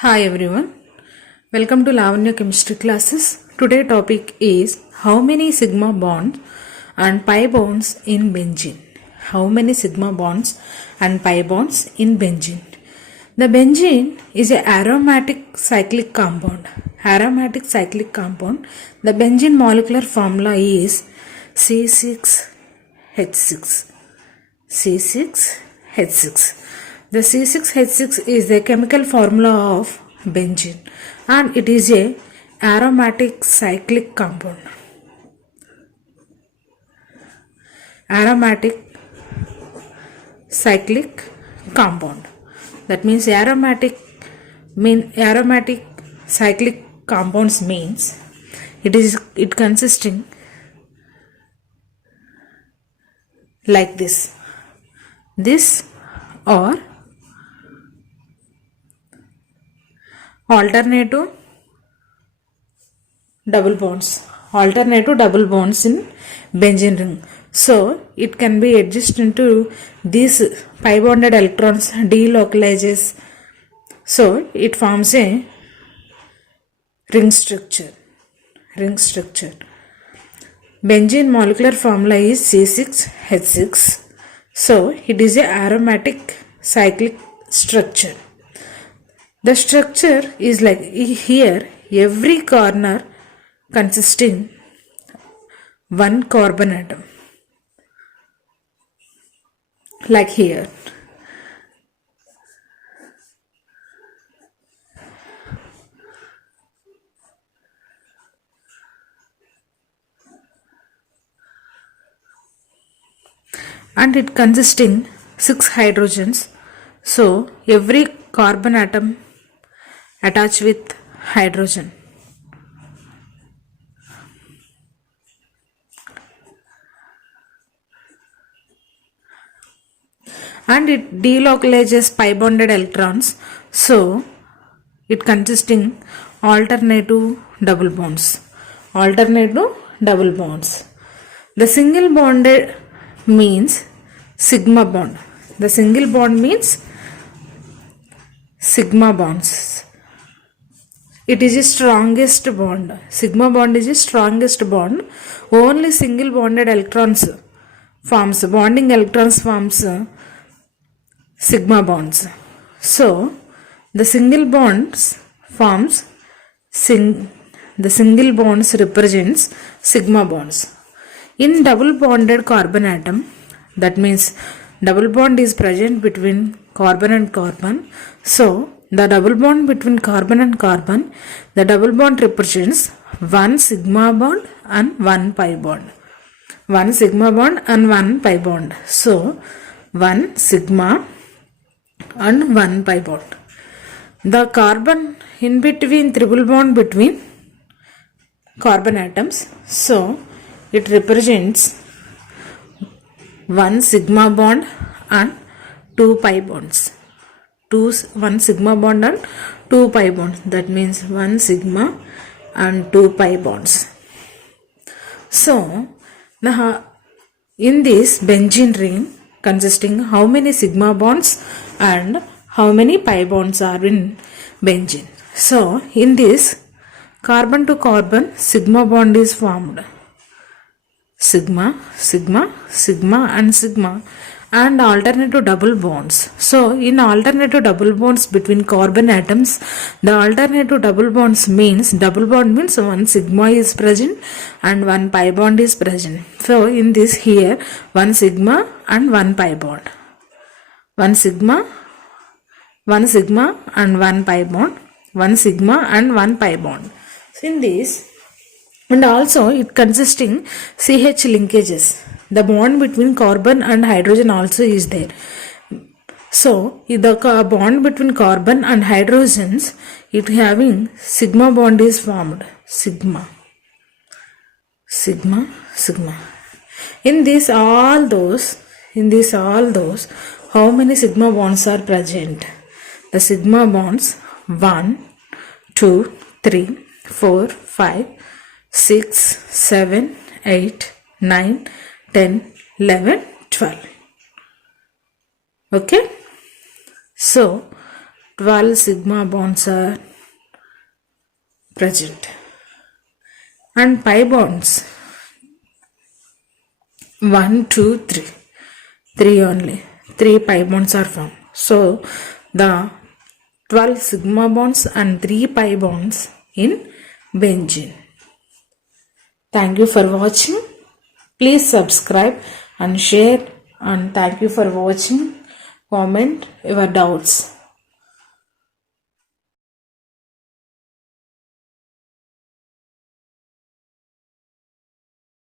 Hi everyone, welcome to Lavanya chemistry classes. Today topic is how many sigma bonds and pi bonds in benzene. How many sigma bonds and pi bonds in benzene? The benzene is a aromatic cyclic compound. Aromatic cyclic compound. The benzene molecular formula is C6H6. C6H6. The C6H6 is the chemical formula of benzene and it is a aromatic cyclic compound. Aromatic cyclic compound. That means aromatic cyclic compounds means it consisting like this or alternative double bonds in benzene ring. So it can be adjusted into these pi bonded electrons delocalizes, so it forms a ring structure. Benzene molecular formula is C6H6. So it is a aromatic cyclic structure. The structure is like here, every corner consisting one carbon atom, like here. And it consisting 6 hydrogens. So every carbon atom attached with hydrogen. And it delocalizes pi bonded electrons. So it consisting alternative double bonds. The single bonded means sigma bond. The single bond means sigma bonds. It is the strongest bond. Sigma bond is the strongest bond. Only single bonded electrons forms, bonding electrons forms sigma bonds. So the single bonds forms the single bonds represents sigma bonds. In double bonded carbon atom, that means double bond is present between carbon and carbon. So the double bond between carbon and carbon, the double bond represents one sigma bond and one pi bond. One sigma bond and one pi bond. So one sigma and one pi bond. The carbon in between triple bond between carbon atoms. So it represents one sigma bond and two pi bonds. One sigma bond and two pi bonds. That means one sigma and two pi bonds. So in this benzene ring consisting how many sigma bonds and how many pi bonds are in benzene. So in this carbon to carbon sigma bond is formed. Sigma and alternative double bonds. So in alternative double bonds between carbon atoms, the alternative double bonds means double bond means one sigma is present and one pi bond is present. So in this here one sigma and one pi bond. One sigma and one pi bond. One sigma and one pi bond. So in this, and also it consisting CH linkages. The bond between carbon and hydrogen also is there. So the bond between carbon and hydrogens, it having sigma bond is formed. Sigma. In this all those, how many sigma bonds are present? The sigma bonds 1, 2, 3, 4, 5, 6, 7, 8, 9, 10, 11, 12. Okay. So 12 sigma bonds are present. And pi bonds 1, 2, 3. 3 only. 3 pi bonds are formed. So the 12 sigma bonds and 3 pi bonds in benzene. Thank you for watching. Please subscribe and share, and thank you for watching. Comment your doubts.